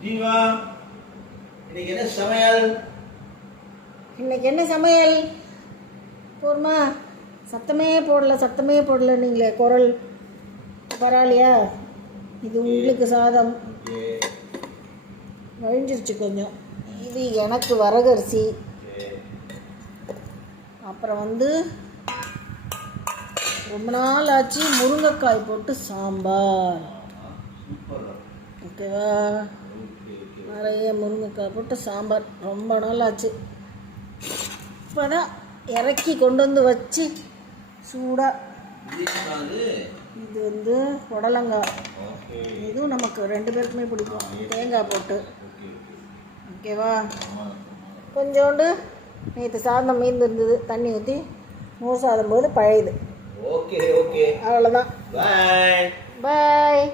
ஜீவா, இன்னைக்கு என்ன சமையல்? இன்னைக்கு என்ன சமையல்? போருமா? சத்தமே போடல நீங்களே குரல் பரவாயில்லையா? இது உங்களுக்கு சாதம் வழிஞ்சிருச்சு கொஞ்சம். இது எனக்கு வரகரிசி. அப்புறம் ரொம்ப நாள் ஆச்சு முருங்கைக்காய் போட்டு சாம்பார். ஓகேவா? நிறைய முருங்கைக்காய் போட்டு சாம்பார் ரொம்ப நாள் ஆச்சு. இப்போ தான் இறக்கி கொண்டு வந்து வச்சு சூடாக. இது புடலங்காய். இதுவும் நமக்கு 2 பேருக்குமே பிடிக்கும், தேங்காய் போட்டு. ஓகேவா? கொஞ்சோண்டு நேற்று சாதம் மீந்து இருந்தது, தண்ணி ஊற்றி மோர் சாதம் போது பழையுது. ஓகே ஓகே, அவ்வளோதான். பாய் பாய்.